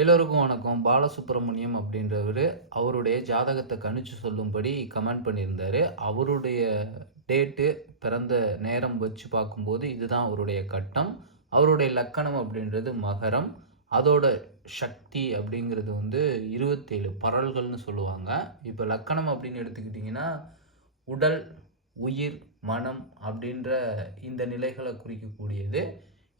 எல்லோருக்கும் வணக்கம். பாலசுப்ரமணியம் அப்படின்றவர் அவருடைய ஜாதகத்தை கணிச்சு சொல்லும்படி கமெண்ட் பண்ணியிருந்தாரு. அவருடைய டேட்டு பிறந்த நேரம் வச்சு பார்க்கும்போது இதுதான் அவருடைய கட்டம். அவருடைய லக்கணம் அப்படின்றது மகரம். அதோட சக்தி அப்படிங்கிறது வந்து இருபத்தேழு பரல்கள்னு சொல்லுவாங்க. இப்போ லக்கணம் அப்படின்னு எடுத்துக்கிட்டிங்கன்னா உடல் உயிர் மனம் அப்படின்ற இந்த நிலைகளை குறிக்கக்கூடியது.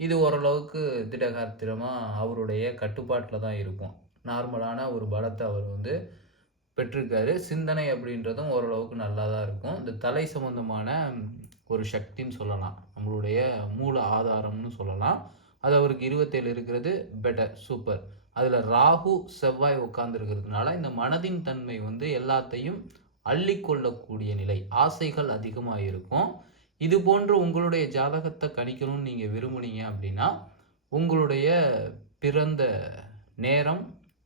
இது ஓரளவுக்கு திடகாத்திரமாக அவருடைய கட்டுப்பாட்டில் தான் இருக்கும். நார்மலான ஒரு பலத்தை அவர் வந்து பெற்றிருக்காரு. சிந்தனை அப்படின்றதும் ஓரளவுக்கு நல்லா தான் இருக்கும். இந்த தலை சம்பந்தமான ஒரு சக்தின்னு சொல்லலாம். நம்மளுடைய மூல ஆதாரம்னு சொல்லலாம். அது அவருக்கு இருபத்தேழு இருக்கிறது. பெட்டர் சூப்பர் அதில் ராகு செவ்வாய் உட்கார்ந்துருக்கிறதுனால இந்த மனதின் தன்மை வந்து எல்லாத்தையும் அள்ளிக்கொள்ளக்கூடிய நிலை. ஆசைகள் அதிகமாக இருக்கும் இது போன்று உங்களுடைய ஜாதகத்தை கணிக்கணும்னு நீங்கள் விரும்புனீங்க அப்படின்னா உங்களுடைய பிறந்த நேரம்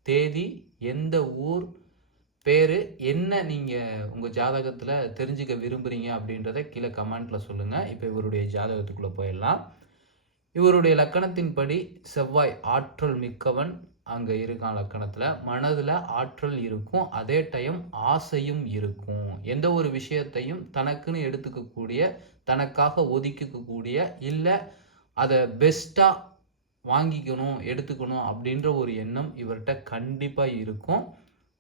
தேதி எந்த ஊர் பேர் என்ன நீங்கள் உங்கள் ஜாதகத்தில் தெரிஞ்சுக்க விரும்புகிறீங்க அப்படின்றத கீழே கமெண்ட்டில் சொல்லுங்கள் இப்போ இவருடைய ஜாதகத்துக்குள்ளே போயிடலாம். இவருடைய லக்கணத்தின்படி செவ்வாய் ஆற்றல் மிக்கவன் அங்கே இருக்கான் லக்கணத்தில். மனதில் ஆற்றல் இருக்கும். அதே டைம் ஆசையும் இருக்கும். எந்த ஒரு விஷயத்தையும் தனக்குன்னு எடுத்துக்கக்கூடிய தனக்காக ஒதுக்கிக்கக்கூடிய இல்லை அதை பெஸ்ட்டாக வாங்கிக்கணும் எடுத்துக்கணும் அப்படின்ற ஒரு எண்ணம் இவர்கிட்ட கண்டிப்பாக இருக்கும்.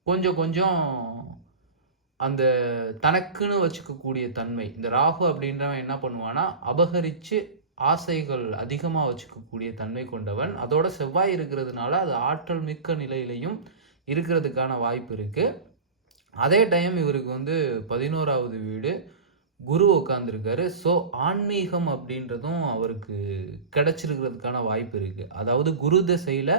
கொஞ்சம் கொஞ்சம் அந்த தனக்குன்னு வச்சுக்கக்கூடிய தன்மை இந்த ராகு அப்படின்றவன் என்ன பண்ணுவான்னா அபகரித்து ஆசைகள் அதிகமாக வச்சுக்கக்கூடிய தன்மை கொண்டவன். அதோட செவ்வாய் இருக்கிறதுனால அது ஆற்றல் மிக்க நிலையிலையும் இருக்கிறதுக்கான வாய்ப்பு இருக்குது அதே டைம் இவருக்கு வந்து பதினோராவது வீடு குரு உட்காந்துருக்காரு ஸோ ஆன்மீகம் அப்படின்றதும் அவருக்கு கிடைச்சிருக்கிறதுக்கான வாய்ப்பு இருக்குது அதாவது குரு திசையில்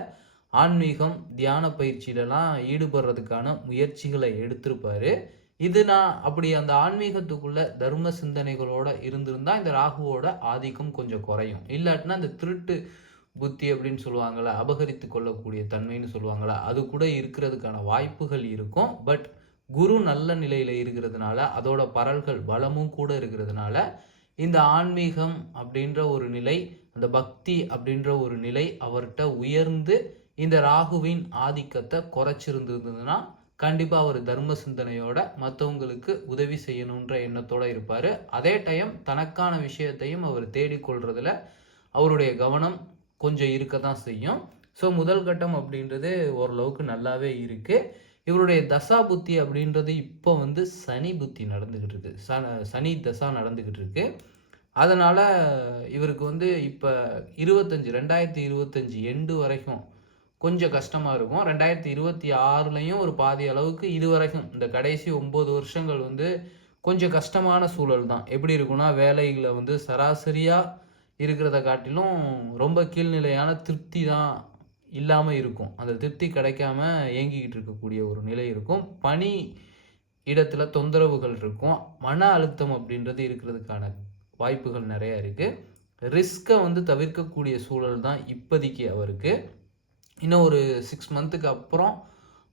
ஆன்மீகம் தியான பயிற்சியிலலாம் ஈடுபடுறதுக்கான முயற்சிகளை எடுத்திருப்பாரு. இது நான் அப்படி அந்த ஆன்மீகத்துக்குள்ள தர்ம சிந்தனைகளோட இருந்திருந்தா இந்த ராகுவோட ஆதிக்கம் கொஞ்சம் குறையும். இல்லாட்டினா இந்த திருட்டு புத்தி அப்படின்னு சொல்லுவாங்கள்ல அபகரித்து கொள்ளக்கூடிய தன்மைன்னு சொல்லுவாங்கள்ல அது கூட இருக்கிறதுக்கான வாய்ப்புகள் இருக்கும். பட் குரு நல்ல நிலையில இருக்கிறதுனால அதோட பரல்கள் பலமும் கூட இருக்கிறதுனால இந்த ஆன்மீகம் அப்படின்ற ஒரு நிலை அந்த பக்தி அப்படின்ற ஒரு நிலை அவர்கிட்ட உயர்ந்து இந்த ராகுவின் ஆதிக்கத்தை குறைச்சிருந்ததுன்னா கண்டிப்பாக அவர் தர்ம சிந்தனையோட மற்றவங்களுக்கு உதவி செய்யணுன்ற எண்ணத்தோடு இருப்பார். அதே டைம் தனக்கான விஷயத்தையும் அவர் தேடிக்கொள்றதுல அவருடைய கவனம் கொஞ்சம் இருக்க தான் செய்யும். ஸோ முதல் கட்டம் அப்படின்றது ஓரளவுக்கு நல்லாவே இருக்குது இவருடைய தசா புத்தி அப்படின்றது இப்போ வந்து சனி புத்தி நடந்துக்கிட்டு இருக்கு ச சனி தசா நடந்துக்கிட்டு இருக்கு அதனால் இவருக்கு வந்து இப்போ இருபத்தஞ்சி ரெண்டாயிரத்தி இருபத்தஞ்சி எண்டு வரைக்கும் கொஞ்சம் கஷ்டமாக இருக்கும். ரெண்டாயிரத்தி இருபத்தி ஆறுலையும் ஒரு பாதி அளவுக்கு இது வரைக்கும் இந்த கடைசி ஒம்பது வருஷங்கள் வந்து கொஞ்சம் கஷ்டமான சூழல் தான். எப்படி இருக்குன்னா வேலைகளை வந்து சராசரியாக இருக்கிறத காட்டிலும் ரொம்ப கீழ்நிலையான திருப்தி தான் இல்லாமல் இருக்கும். அந்த திருப்தி கிடைக்காம இயங்கிக்கிட்டு இருக்கக்கூடிய ஒரு நிலை இருக்கும். பணி இடத்துல தொந்தரவுகள் இருக்கும். மன அழுத்தம் அப்படின்றது இருக்கிறதுக்கான வாய்ப்புகள் நிறையா இருக்குது ரிஸ்க்கை வந்து தவிர்க்கக்கூடிய சூழல் தான் இப்போதைக்கு அவருக்கு. இன்னும் ஒரு சிக்ஸ் மந்த்துக்கு அப்புறம்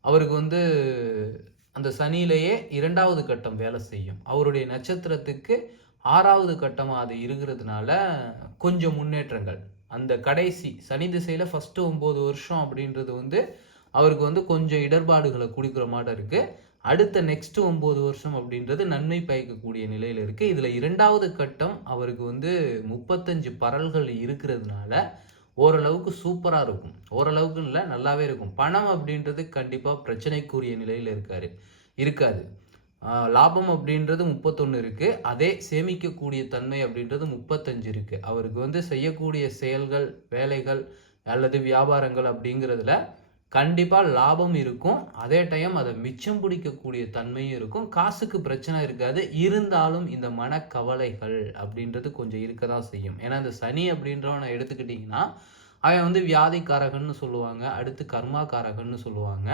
அவருக்கு வந்து அந்த சனியிலேயே இரண்டாவது கட்டம் வேலை செய்யும். அவருடைய நட்சத்திரத்துக்கு ஆறாவது கட்டமாக அது இருக்கிறதுனால கொஞ்சம் முன்னேற்றங்கள். அந்த கடைசி சனி திசையில் ஃபஸ்ட்டு ஒம்பது வருஷம் அப்படின்றது வந்து அவருக்கு வந்து கொஞ்சம் இடர்பாடுகளை கொடுக்குற மாதிரி இருக்குது அடுத்த நெக்ஸ்ட் ஒம்பது வருஷம் அப்படின்றது நன்மை பயக்கக்கூடிய நிலையில் இருக்குது இதில் இரண்டாவது கட்டம் அவருக்கு வந்து முப்பத்தஞ்சு பரல்கள் இருக்கிறதுனால ஓரளவுக்கு சூப்பராக இருக்கும். ஓரளவுக்கு இல்லை நல்லாவே இருக்கும். பணம் அப்படின்றது கண்டிப்பாக பிரச்சனைக்குரிய நிலையில் இருக்காரு. இருக்காது. லாபம் அப்படின்றது முப்பத்தொன்று இருக்குது அதே சேமிக்கக்கூடிய தன்மை அப்படின்றது முப்பத்தஞ்சு இருக்குது அவருக்கு வந்து செய்யக்கூடிய செயல்கள் வேலைகள் அல்லது வியாபாரங்கள் அப்படிங்கிறதுல கண்டிப்பாக லாபம் இருக்கும். அதே டைம் அதை மிச்சம் பிடிக்கக்கூடிய தன்மையும் இருக்கும். காசுக்கு பிரச்சனை இருக்காது. இருந்தாலும் இந்த மனக்கவலைகள் அப்படின்றது கொஞ்சம் இருக்க தான் செய்யும். ஏன்னா இந்த சனி அப்படின்றவனை எடுத்துக்கிட்டிங்கன்னா அவன் வந்து வியாதிக்காரகன்னு சொல்லுவாங்க. அடுத்து கர்மாக்காரகன்னு சொல்லுவாங்க.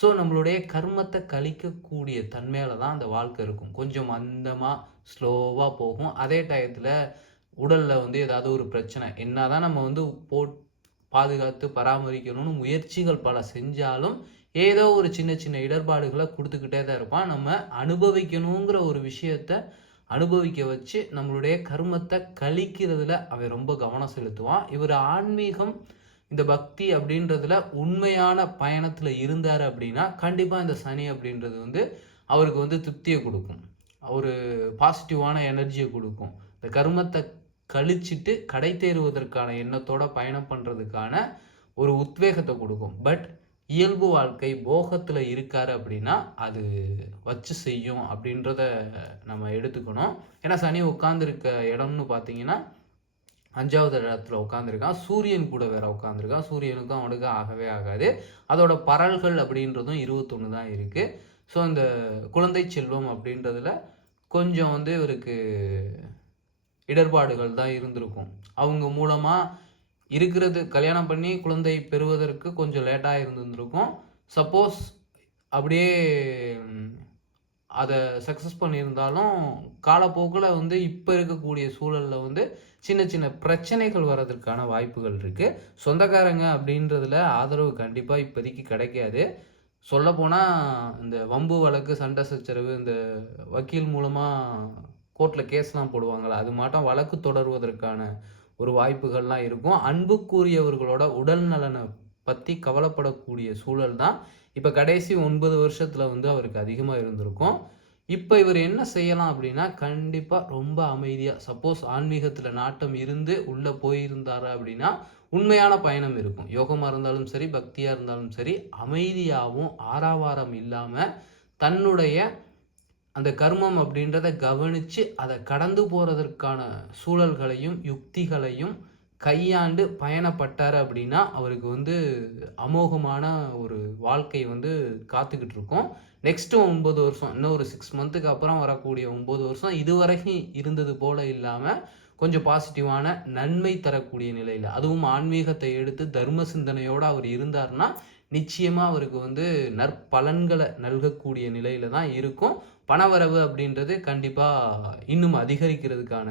ஸோ நம்மளுடைய கர்மத்தை கழிக்கக்கூடிய தன்மையில் தான் அந்த வாழ்க்கை இருக்கும். கொஞ்சம் மந்தமாக ஸ்லோவாக போகும். அதே டயத்தில் உடலில் வந்து ஏதாவது ஒரு பிரச்சனை. என்ன தான் நம்ம வந்து போட் பாதுகாத்து பராமரிக்கணும்னு முயற்சிகள் பல செஞ்சாலும் ஏதோ ஒரு சின்ன சின்ன இடர்பாடுகளை கொடுத்துக்கிட்டே தான் இருப்பான். நம்ம அனுபவிக்கணுங்கிற ஒரு விஷயத்த அனுபவிக்க வச்சு நம்மளுடைய கர்மத்தை கழிக்கிறதுல அவன் ரொம்ப கவனம் செலுத்துவான். இவர் ஆன்மீகம் இந்த பக்தி அப்படின்றதுல உண்மையான பயணத்தில் இருந்தார் அப்படின்னா கண்டிப்பாக இந்த சனி அப்படின்றது வந்து அவருக்கு வந்து திருப்தியை கொடுக்கும். ஒரு பாசிட்டிவான எனர்ஜியை கொடுக்கும். இந்த கர்மத்தை கழிச்சிட்டு கடை தேறுவதற்கான எண்ணத்தோட பயணம் பண்ணுறதுக்கான ஒரு உத்வேகத்தை கொடுக்கும். பட் இயல்பு வாழ்க்கை போகத்தில் இருக்காரு அப்படின்னா அது வச்சு செய்யும் அப்படின்றத நம்ம எடுத்துக்கணும். ஏன்னா சனி உட்காந்துருக்க இடம்னு பார்த்தீங்கன்னா அஞ்சாவது இடத்துல உட்காந்துருக்கான் சூரியன் கூட வேற உட்காந்துருக்கான் சூரியனுக்கும் அவனுக்கு ஆகவே ஆகாது. அதோட பரல்கள் அப்படின்றதும் இருபத்தொன்று தான் இருக்குது ஸோ இந்த குழந்தை செல்வம் அப்படின்றதுல கொஞ்சம் வந்து இவருக்கு இடர்பாடுகள் தான் இருந்திருக்கும். அவங்க மூலமாக இருக்கிறது கல்யாணம் பண்ணி குழந்தை பெறுவதற்கு கொஞ்சம் லேட்டாக இருந்திருக்கும் சப்போஸ் அப்படியே அதை சக்ஸஸ் பண்ணியிருந்தாலும் காலப்போக்கில் வந்து இப்போ இருக்கக்கூடிய சூழலில் வந்து சின்ன சின்ன பிரச்சனைகள் வர்றதுக்கான வாய்ப்புகள் இருக்குது சொந்தக்காரங்க அப்படின்றதுல ஆதரவு கண்டிப்பாக இப்போதைக்கு கிடைக்காது. சொல்லப்போனால் இந்த வம்பு வழக்கு சண்டை சச்சரவு இந்த வக்கீல் மூலமாக கோர்ட்டில் கேஸ்லாம் போடுவாங்கள்ல அது மாட்டம் வழக்கு தொடருவதற்கான ஒரு வாய்ப்புகள்லாம் இருக்கும். அன்புக்குரியவர்களோட உடல் நலனை பற்றி கவலைப்படக்கூடிய சூழல் தான் இப்போ கடைசி ஒன்பது வருஷத்தில் வந்து அவருக்கு அதிகமாக இருந்திருக்கும். இப்போ இவர் என்ன செய்யலாம் அப்படின்னா கண்டிப்பாக ரொம்ப அமைதியாக சப்போஸ் ஆன்மீகத்தில் நாட்டம் இருந்து உள்ளே போயிருந்தாரு அப்படின்னா உண்மையான பயணம் இருக்கும். யோகமாக இருந்தாலும் சரி பக்தியாக இருந்தாலும் சரி அமைதியாகவும் ஆறாவாரம் இல்லாமல் தன்னுடைய அந்த கர்மம் அப்படின்றத கவனித்து அதை கடந்து போகிறதற்கான சூழல்களையும் யுக்திகளையும் கையாண்டு பயணப்பட்டார் அப்படின்னா அவருக்கு வந்து அமோகமான ஒரு வாழ்க்கை வந்து காத்துக்கிட்டு இருக்கும். நெக்ஸ்ட்டு ஒன்பது வருஷம் இன்னும் ஒரு சிக்ஸ் மந்த்துக்கு அப்புறம் வரக்கூடிய ஒம்பது வருஷம் இதுவரைக்கும் இருந்தது போல இல்லாமல் கொஞ்சம் பாசிட்டிவான நன்மை தரக்கூடிய நிலையில் அதுவும் ஆன்மீகத்தை எடுத்து தர்ம சிந்தனையோடு அவர் இருந்தார்னா நிச்சயமாக அவருக்கு வந்து நற்பலன்களை நல்கக்கூடிய நிலையில தான் இருக்கும். பணவரவு அப்படின்றது கண்டிப்பாக இன்னும் அதிகரிக்கிறதுக்கான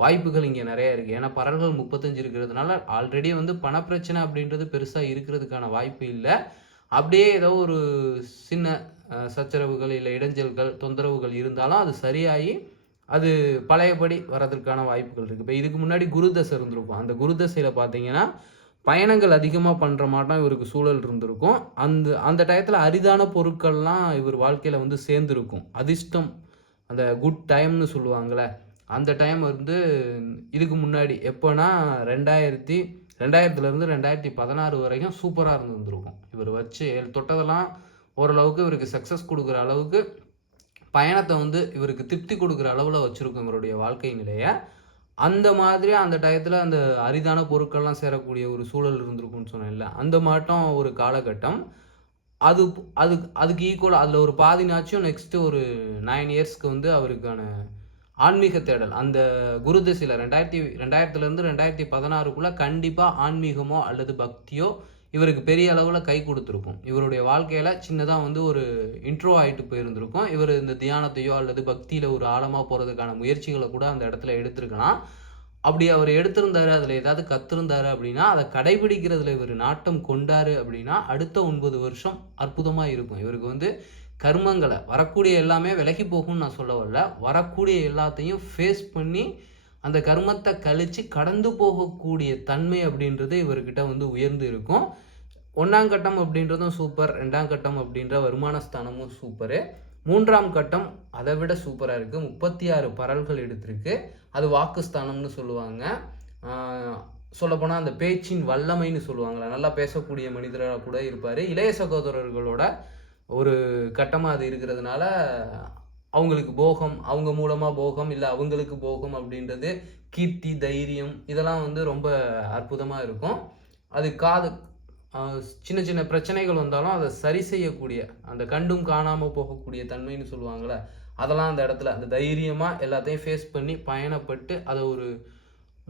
வாய்ப்புகள் இங்கே நிறைய இருக்குது ஏன்னா பரல்கள் முப்பத்தஞ்சு இருக்கிறதுனால ஆல்ரெடி வந்து பணப்பிரச்சனை அப்படின்றது பெருசாக இருக்கிறதுக்கான வாய்ப்பு இல்லை. அப்படியே ஏதோ ஒரு சின்ன சச்சரவுகள் இல்லை இடைஞ்சல்கள் தொந்தரவுகள் இருந்தாலும் அது சரியாகி அது பழையபடி வரதுக்கான வாய்ப்புகள் இருக்குது இப்போ இதுக்கு முன்னாடி குருதசை இருந்திருக்கும். அந்த குருதசையில் பார்த்தீங்கன்னா பயணங்கள் அதிகமாக பண்ணுற மாட்டோம் இவருக்கு சூழல் இருந்திருக்கும். அந்த அந்த டயத்தில் அரிதான பொருட்கள்லாம் இவர் வாழ்க்கையில் வந்து சேர்ந்துருக்கும். அதிர்ஷ்டம் அந்த குட் டைம்னு சொல்லுவாங்களே அந்த டைம் வந்து இதுக்கு முன்னாடி எப்போனா ரெண்டாயிரத்தி ரெண்டாயிரத்துலேருந்து ரெண்டாயிரத்தி பதினாறு வரைக்கும் சூப்பராக இருந்திருக்கும் இவர் வச்சு தொட்டதெல்லாம் ஓரளவுக்கு இவருக்கு சக்ஸஸ் கொடுக்குற அளவுக்கு பயணத்தை வந்து இவருக்கு திருப்தி கொடுக்குற அளவில் வச்சுருக்கும் இவருடைய வாழ்க்கை நிலையை. அந்த மாதிரி அந்த டயத்தில் அந்த அரிதான பொருட்கள்லாம் சேரக்கூடிய ஒரு சூழல் இருந்திருக்கும்னு சொன்னேன்ல. அந்த மாட்டம் ஒரு காலகட்டம். அது அது அதுக்கு ஈக்குவல் அதில் ஒரு பாதினாச்சும் நெக்ஸ்ட்டு ஒரு நைன் இயர்ஸ்க்கு வந்து அவருக்கான ஆன்மீக தேடல். அந்த குரு திசையில் ரெண்டாயிரத்தி ரெண்டாயிரத்துலேருந்து ரெண்டாயிரத்தி பதினாறுக்குள்ளே கண்டிப்பாக ஆன்மீகமோ அல்லது பக்தியோ இவருக்கு பெரிய அளவில் கை கொடுத்துருக்கும். இவருடைய வாழ்க்கையில் சின்னதாக வந்து ஒரு இன்ட்ரோ ஆகிட்டு போயிருந்திருக்கும். இவர் இந்த தியானத்தையோ அல்லது பக்தியில் ஒரு ஆழமாக போகிறதுக்கான முயற்சிகளை கூட அந்த இடத்துல எடுத்திருக்கலாம். அப்படி அவர் எடுத்திருந்தாரு அதில் ஏதாவது கத்திருந்தாரு அப்படின்னா அதை கடைபிடிக்கிறதுல இவர் நாட்டம் கொண்டாரு அப்படின்னா அடுத்த ஒன்பது வருஷம் அற்புதமாக இருக்கும். இவருக்கு வந்து கர்மங்களை வரக்கூடிய எல்லாமே விலகி போகும்னு நான் சொல்ல வரல. வரக்கூடிய எல்லாத்தையும் ஃபேஸ் பண்ணி அந்த கர்மத்தை கழித்து கடந்து போகக்கூடிய தன்மை அப்படின்றது இவர்கிட்ட வந்து உயர்ந்து இருக்கும். ஒன்றாம் கட்டம் அப்படின்றதும் சூப்பர் ரெண்டாம் கட்டம் அப்படின்ற வருமான ஸ்தானமும் சூப்பரு மூன்றாம் கட்டம் அதை விட சூப்பராக இருக்குது முப்பத்தி ஆறு பரல்கள் எடுத்திருக்கு. அது வாக்குஸ்தானம்னு சொல்லுவாங்க. சொல்லப்போனால் அந்த பேச்சின் வல்லமைன்னு சொல்லுவாங்களா நல்லா பேசக்கூடிய மனிதராக கூட இருப்பார். இளைய சகோதரர்களோட ஒரு கட்டமாக அது இருக்கிறதுனால அவங்களுக்கு போகம் அவங்க மூலமாக போகம் இல்லை அவங்களுக்கு போகம் அப்படின்றது கீர்த்தி தைரியம் இதெல்லாம் வந்து ரொம்ப அற்புதமாக இருக்கும். அது காது சின்ன சின்ன பிரச்சனைகள் வந்தாலும் அதை சரி செய்யக்கூடிய அந்த கண்டும் காணாமல் போகக்கூடிய தன்மைன்னு சொல்லுவாங்கள்ல அதெல்லாம் அந்த இடத்துல அந்த தைரியமாக எல்லாத்தையும் ஃபேஸ் பண்ணி பயணப்பட்டு அதை ஒரு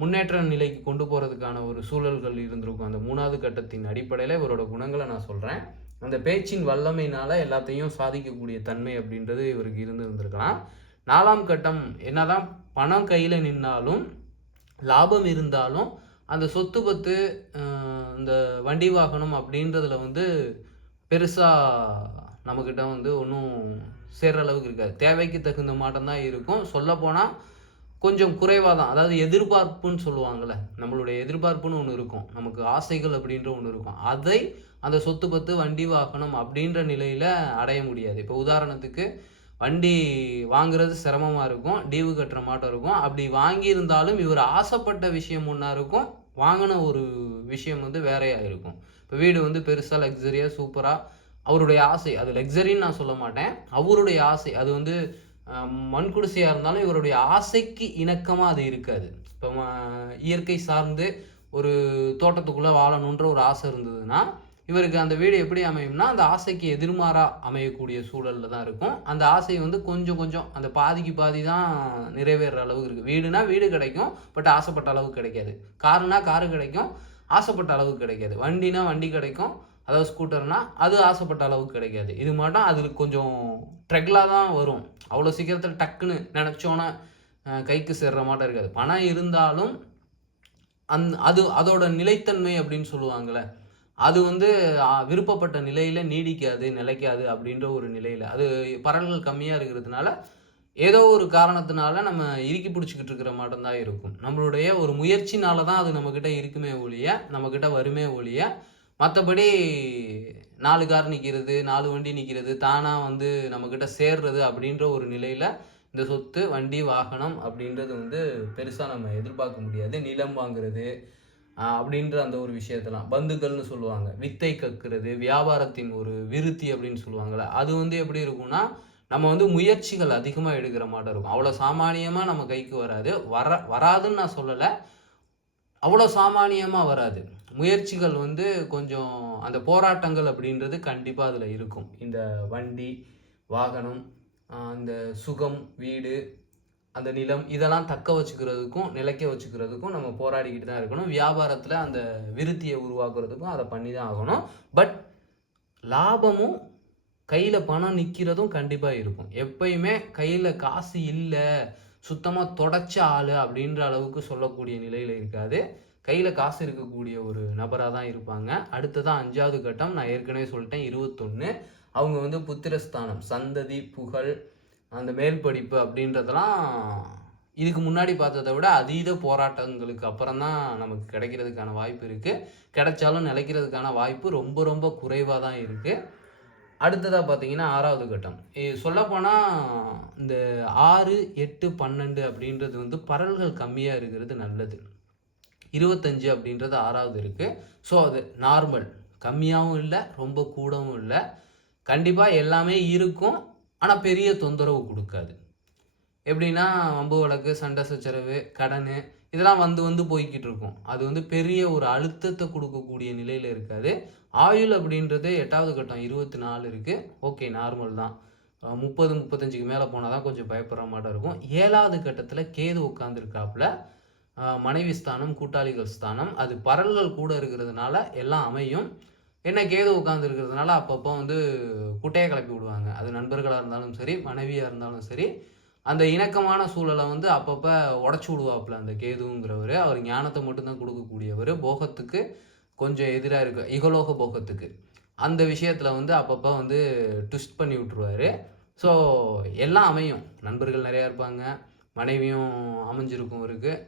முன்னேற்ற நிலைக்கு கொண்டு போகிறதுக்கான ஒரு சூழல்கள் இருந்திருக்கும். அந்த மூணாவது கட்டத்தின் அடிப்படையில் இவரோட குணங்களை நான் சொல்கிறேன் அந்த பேச்சின் வல்லமையினால் எல்லாத்தையும் சாதிக்கக்கூடிய தன்மை அப்படின்றது இவருக்கு இருந்து இருந்திருக்கலாம் நாலாம் கட்டம் என்னதான் பணம் கையில் நின்னாலும் லாபம் இருந்தாலும் அந்த சொத்து பத்து இந்த வண்டி வாகனம் அப்படின்றதுல வந்து பெருசாக நம்மக்கிட்ட வந்து ஒன்றும் சேர்ற அளவுக்கு இருக்காது. தேவைக்கு தகுந்த மாட்டம் தான் இருக்கும். சொல்லப்போனால் கொஞ்சம் குறைவாக தான் அதாவது எதிர்பார்ப்புன்னு சொல்லுவாங்கள்ல நம்மளுடைய எதிர்பார்ப்புன்னு ஒன்று இருக்கும். நமக்கு ஆசைகள் அப்படின்ற ஒன்று இருக்கும். அதை அந்த சொத்து பத்து வண்டி வாகனம் அப்படின்ற நிலையில் அடைய முடியாது. இப்போ உதாரணத்துக்கு வண்டி வாங்குறது சிரமமாக இருக்கும். டீவு கட்டுற மாட்டம் இருக்கும். அப்படி வாங்கியிருந்தாலும் இவர் ஆசைப்பட்ட விஷயம் ஒன்றா இருக்கும். வாங்கின ஒரு விஷயம் வந்து வேறையாக இருக்கும். இப்போ வீடு வந்து பெருசாக லக்ஸரியாக சூப்பராக அவருடைய ஆசை. அது லக்ஸரின்னு நான் சொல்ல மாட்டேன். அவருடைய ஆசை. அது வந்து மண்குடிசையாக மண் குடிசையாக இருந்தாலும் இவருடைய ஆசைக்கு இணக்கமாக அது இருக்காது. இப்போ ம- இயற்கை சார்ந்து ஒரு தோட்டத்துக்குள்ளே வாழணுன்ற ஒரு ஆசை இருந்ததுன்னா இவருக்கு அந்த வீடு எப்படி அமையும்னா அந்த ஆசைக்கு எதிர்மாறாக அமையக்கூடிய சூழலில் தான் இருக்கும். அந்த ஆசை வந்து கொஞ்சம் கொஞ்சம் அந்த பாதிக்கு பாதி தான் நிறைவேற அளவுக்கு இருக்குது வீடுனா வீடு கிடைக்கும் பட் ஆசைப்பட்ட அளவுக்கு கிடைக்காது. காருனா காரு கிடைக்கும் ஆசைப்பட்ட அளவுக்கு கிடைக்காது. வண்டினா வண்டி கிடைக்கும் அதாவது ஸ்கூட்டர்னால் அது ஆசைப்பட்ட அளவுக்கு கிடைக்காது. இது மட்டும் அது கொஞ்சம் ட்ரெக்லாக தான் வரும். அவ்வளோ சீக்கிரத்தில் டக்குன்னு நினச்சோன்னே கைக்கு சேர்ற மாட்டம் இருக்காது. பணம் இருந்தாலும் அந் அது அதோட நிலைத்தன்மை அப்படின்னு சொல்லுவாங்கள்ல அது வந்து விருப்பப்பட்ட நிலையில் நீடிக்காது நிலைக்காது அப்படின்ற ஒரு நிலையில். அது பரல்கள் கம்மியாக இருக்கிறதுனால ஏதோ ஒரு காரணத்தினால நம்ம இறுக்கி பிடிச்சிக்கிட்டு இருக்கிற மாட்டம் தான் இருக்கும். நம்மளுடைய ஒரு முயற்சினால தான் அது நம்மக்கிட்ட இருக்குமே ஒழிய நம்மக்கிட்ட வருமே ஒழிய மற்றபடி நாலு கார் நிற்கிறது நாலு வண்டி நிற்கிறது தானாக வந்து நம்மக்கிட்ட சேர்றது அப்படின்ற ஒரு நிலையில் இந்த சொத்து வண்டி வாகனம் அப்படின்றது வந்து பெருசாக நம்ம எதிர்பார்க்க முடியாது. நிலம் வாங்குறது அப்படின்ற அந்த ஒரு விஷயத்தெல்லாம். பந்துக்கள்னு சொல்லுவாங்க. வித்தை கக்குறது வியாபாரத்தின் ஒரு விருத்தி அப்படின்னு சொல்லுவாங்கள்ல அது வந்து எப்படி இருக்கும்னா நம்ம வந்து முயற்சிகள் அதிகமாக எடுக்கிற மாட்டம் இருக்கும். அவ்வளோ சாமானியமாக நம்ம கைக்கு வராது. வர வராதுன்னு நான் சொல்லலை. அவ்வளோ சாமானியமாக வராது. முயற்சிகள் வந்து கொஞ்சம் அந்த போராட்டங்கள் அப்படின்றது கண்டிப்பாக அதில் இருக்கும். இந்த வண்டி வாகனம் அந்த சுகம் வீடு அந்த நிலம் இதெல்லாம் தக்க வச்சுக்கிறதுக்கும் நிலைக்க வச்சுக்கிறதுக்கும் நம்ம போராடிக்கிட்டு தான் இருக்கணும். வியாபாரத்தில் அந்த விருத்தியை உருவாக்குறதுக்கும் அதை பண்ணி தான் ஆகணும். பட் லாபமும் கையில் பணம் நிற்கிறதும் கண்டிப்பாக இருக்கும். எப்பயுமே கையில் காசு இல்லை. சுத்தமாக தொடச்ச ஆள் அப்படின்ற அளவுக்கு சொல்லக்கூடிய நிலையில் இருக்காது. கையில் காசு இருக்கக்கூடிய ஒரு நபராக தான் இருப்பாங்க. அடுத்ததான் அஞ்சாவது கட்டம் நான் ஏற்கனவே சொல்லிட்டேன் இருபத்தொன்று அவங்க வந்து புத்திரஸ்தானம் சந்ததி புகழ் அந்த மேல் படிப்பு அப்படின்றதெல்லாம் இதுக்கு முன்னாடி பார்த்ததை விட அதீத போராட்டங்களுக்கு அப்புறம் தான் நமக்கு கிடைக்கிறதுக்கான வாய்ப்பு இருக்குது கிடைச்சாலும் நிலைக்கிறதுக்கான வாய்ப்பு ரொம்ப ரொம்ப குறைவாக தான் இருக்குது அடுத்ததாக பார்த்தீங்கன்னா ஆறாவது கட்டம். சொல்லப்போனால் இந்த ஆறு எட்டு பன்னெண்டு அப்படின்றது வந்து பரல்கள் கம்மியாக இருக்கிறது நல்லது. இருபத்தஞ்சு அப்படின்றது ஆறாவது இருக்குது ஸோ அது நார்மல். கம்மியாகவும் இல்லை ரொம்ப கூடவும் இல்லை. கண்டிப்பாக எல்லாமே இருக்கும். ஆனால் பெரிய தொந்தரவு கொடுக்காது. எப்படின்னா வம்பு வழக்கு சண்டை சச்சரவு கடன் இதெல்லாம் வந்து வந்து போய்கிட்டு இருக்கும் அது வந்து பெரிய ஒரு அழுத்தத்தை கொடுக்கக்கூடிய நிலையில் இருக்காது. ஆயுள் அப்படின்றது எட்டாவது கட்டம் இருபத்தி நாலு இருக்குது ஓகே நார்மல் தான். முப்பது முப்பத்தஞ்சுக்கு மேலே போனால் தான் கொஞ்சம் பயப்படுற மாட்டம் இருக்கும். ஏழாவது கட்டத்தில் கேது உட்காந்துருக்காப்புல மனைவி ஸ்தானம் கூட்டாளிகள் ஸ்தானம் அது பரல்கள் கூட இருக்கிறதுனால எல்லாம் அமையும். என்ன கேது உட்கார்ந்து இருக்கிறதுனால அப்பப்போ வந்து குட்டையை கிளப்பி விடுவாங்க. அது நண்பர்களாக இருந்தாலும் சரி மனைவியாக இருந்தாலும் சரி அந்த இணக்கமான சூழலை வந்து அப்பப்போ உடச்சி விடுவாப்புல அந்த கேதுங்கிறவர். அவர் ஞானத்தை மட்டும்தான் கொடுக்கக்கூடியவர். போகத்துக்கு கொஞ்சம் எதிராக இருக்கு இகலோக போகத்துக்கு. அந்த விஷயத்தில் வந்து அப்பப்போ வந்து ட்விஸ்ட் பண்ணி விட்ருவாரு ஸோ எல்லாம் அமையும். நண்பர்கள் நிறையா இருப்பாங்க. மனைவியும் அமைஞ்சிருக்கும் இருக்குது